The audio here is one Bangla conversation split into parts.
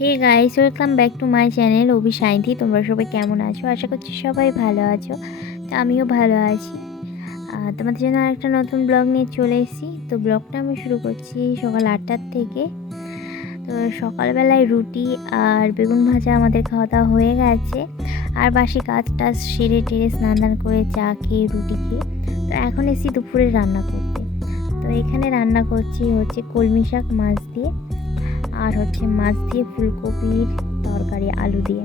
Hey guys welcome back to my channel অভি সাইন্থি তোমরা সবাই কেমন আছো? আশা করছি সবাই ভালো আছো। তো আমিও ভালো আছি। তোমাদের জন্য আরেকটা নতুন ব্লগ নিয়ে চলে এসেছি। তো ব্লগটা আমি শুরু করছি সকাল আটটার থেকে। তো সকালবেলায় রুটি আর বেগুন ভাজা আমাদের খাওয়া দাওয়া হয়ে গেছে। আর বাসি কাজ টাজ সেরে টেরে স্নান দান করে চা খেয়ে রুটি খেয়ে। তো এখন এসি দুপুরে রান্না করতে। তো এখানে রান্না করছি হচ্ছে কলমি শাক মাছ দিয়ে। আর হচ্ছে মাছ দিয়ে ফুলকপির তরকারি, আলু দিয়ে।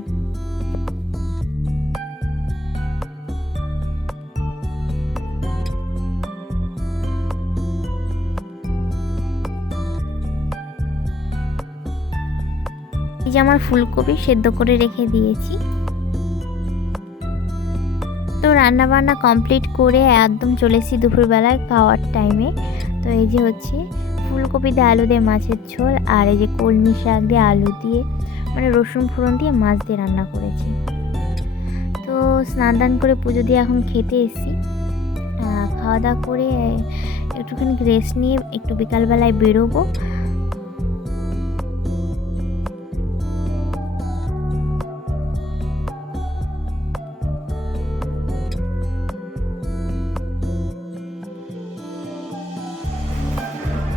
এই যে আমার ফুলকপি সেদ্ধ করে রেখে দিয়েছি। তো রান্না বান্না কমপ্লিট করে একদম চলেছি দুপুরবেলায় খাওয়ার টাইমে তো এই যে হচ্ছে ফুলকপি দিয়ে আলু দিয়ে মাছের ঝোল আর এই যে কলমি শাক দিয়ে আলু দিয়ে মানে রসুন ফোড়ন দিয়ে মাছ দিয়ে রান্না করেছি। তো স্নান দান করে পুজো দিয়ে এখন খেতে এসেছি। খাওয়া দাওয়া করে একটুখানি রেস্ট নিয়ে একটু বিকালবেলায় বেরোবো।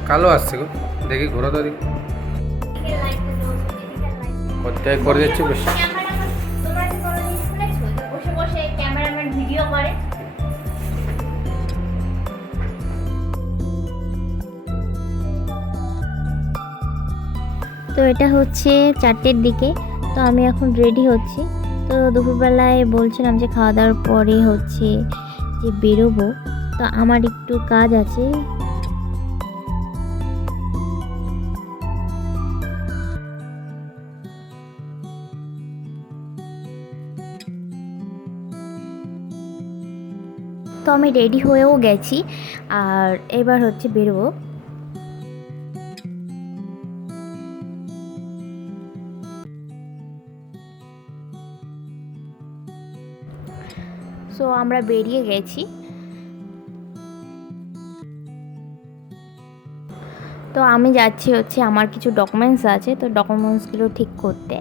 কালো আসছে গো। দেখি ঘোরা তো করে তো এটা হচ্ছে চারটের দিকে। তো আমি এখন রেডি হচ্ছি। তো দুপুরবেলায় বলছিলাম যে খাওয়া দাওয়ার পরে হচ্ছে যে বেরোবো। তো আমার একটু কাজ আছে। তো আমি রেডি হয়েও গেছি। আর এবার হচ্ছে বেরোবো। সো আমরা বেরিয়ে গেছি। তো আমি যাচ্ছি হচ্ছে, আমার কিছু ডকুমেন্টস আছে, তো ডকুমেন্টসগুলো ঠিক করতে।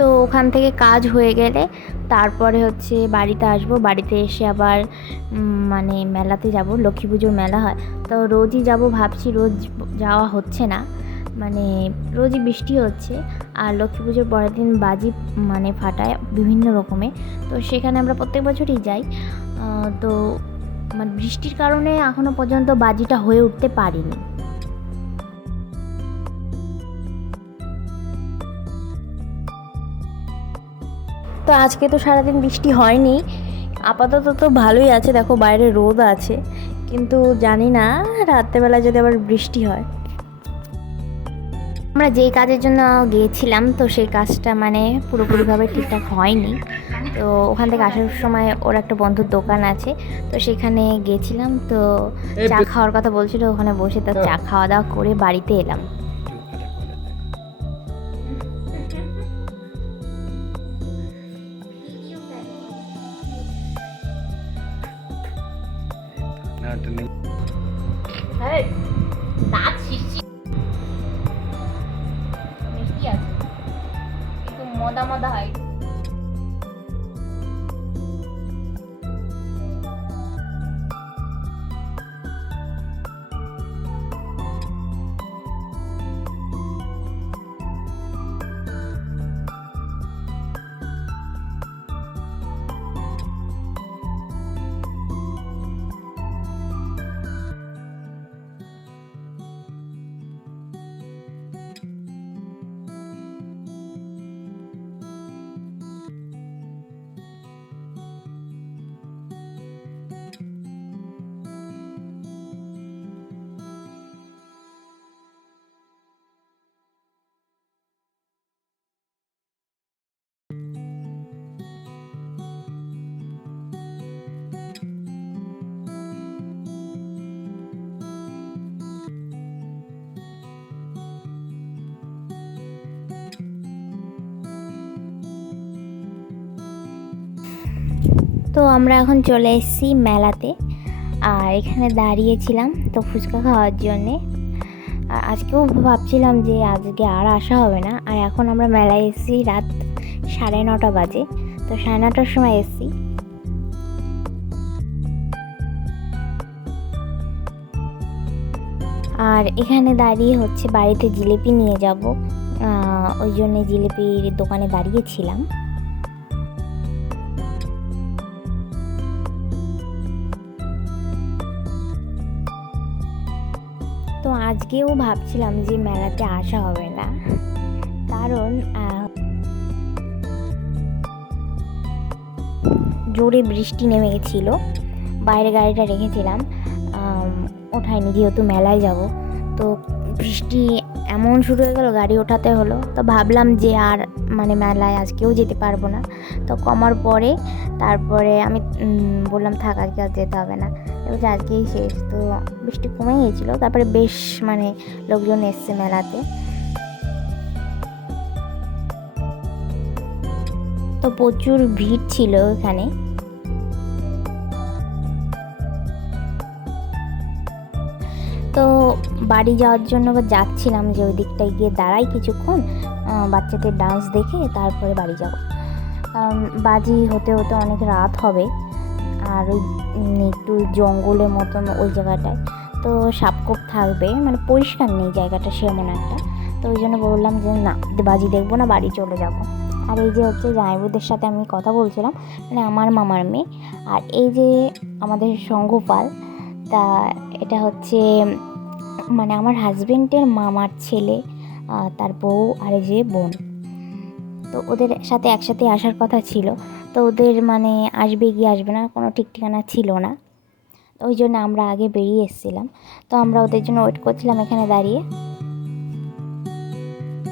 তো ওখান থেকে কাজ হয়ে গেলে তারপরে হচ্ছে বাড়িতে আসব। বাড়িতে এসে আবার মানে মেলাতে যাব। লক্ষ্মী পুজোর মেলা হয়। তো রোজই যাব ভাবছি রোজ যাওয়া হচ্ছে না। মানে রোজই বৃষ্টি হচ্ছে। আর লক্ষ্মী পুজোর পরের দিন বাজি মানে ফাটায় বিভিন্ন রকমের তো সেখানে আমরা প্রত্যেক বছরই যাই। তো মানে বৃষ্টির কারণে এখনও পর্যন্ত বাজিটা হয়ে উঠতে পারিনি। তো আজকে তো সারাদিন বৃষ্টি হয়নি। আপাতত তো ভালোই আছে দেখো বাইরে রোদ আছে। কিন্তু জানি না রাত্রেবেলা যদি আবার বৃষ্টি হয়। আমরা যেই কাজের জন্য গিয়েছিলাম তো সেই কাজটা মানে পুরোপুরিভাবে ঠিকঠাক হয়নি। তো ওখান থেকে আসার সময় ওর একটা বন্ধুর দোকান আছে তো সেখানে গিয়েছিলাম। তো চা খাওয়ার কথা বলছিল ওখানে বসে তো চা খাওয়া দাওয়া করে বাড়িতে এলাম। 哎。তো আমরা এখন চলে এসেছি মেলাতে। আর এখানে দাঁড়িয়েছিলাম তো ফুচকা খাওয়ার জন্যে। আর আজকেও ভাবছিলাম যে আজকে আর আসা হবে না। আর এখন আমরা মেলায় এসেছি রাত সাড়ে নটা বাজে। তো সাড়ে নটার সময় এসেছি। আর এখানে দাঁড়িয়ে হচ্ছে বাড়িতে জিলিপি নিয়ে যাব। ওই জন্যে জিলিপির দোকানে দাঁড়িয়েছিলাম। আজকেও ভাবছিলাম যে মেলাতে আসা হবে না। কারণ জোরে বৃষ্টি নেমে গেছিল। বাইরে গাড়িটা রেখেছিলাম। ওঠায়নি, যেহেতু মেলায় যাব। তো বৃষ্টি এমন শুরু হয়ে গেল, গাড়ি ওঠাতে হলো। তো ভাবলাম যে আর মানে মেলায় আজকেও যেতে পারব না। তো কমার পরে তারপরে আমি বললাম, থাক, আজকে আর যেতে হবে না। বলছে আজকেই শেষ, তো বৃষ্টি কমে গিয়েছিল তারপরে বেশ মানে লোকজন এসছে মেলাতে। তো প্রচুর ভিড় ছিল এখানে তো বাড়ি যাওয়ার জন্য আবার যাচ্ছিলাম যে ওই দিকটায় গিয়ে দাঁড়াই কিছুক্ষণ বাচ্চাদের ডান্স দেখে তারপরে বাড়ি যাব। কারণ বাজি হতে হতে অনেক রাত হবে আর ওই একটু জঙ্গলের মতন ওই জায়গাটায়। তো সাপকোপ থাকবে মানে পরিষ্কার নেই জায়গাটা সেমন একটা। তো ওই জন্য বললাম যে না, বাজি দেখব না, বাড়ি চলে যাব। আর এই যে হচ্ছে জামাইবুদের সাথে আমি কথা বলছিলাম মানে আমার মামার মেয়ে। আর এই যে আমাদের সংঘপাল তা এটা হচ্ছে মানে আমার হাজবেন্ডের মামার ছেলে তার বউ আর যে বোন। তো ওদের সাথে একসাথে আসার কথা ছিল। তো ওদের মানে আসবে গিয়ে আসবে না কোনো ঠিক ঠিকানা ছিল না। ওই জন্য আমরা আগে বেরিয়ে এসেছিলাম। তো আমরা ওদের জন্য ওয়েট করছিলাম এখানে দাঁড়িয়ে।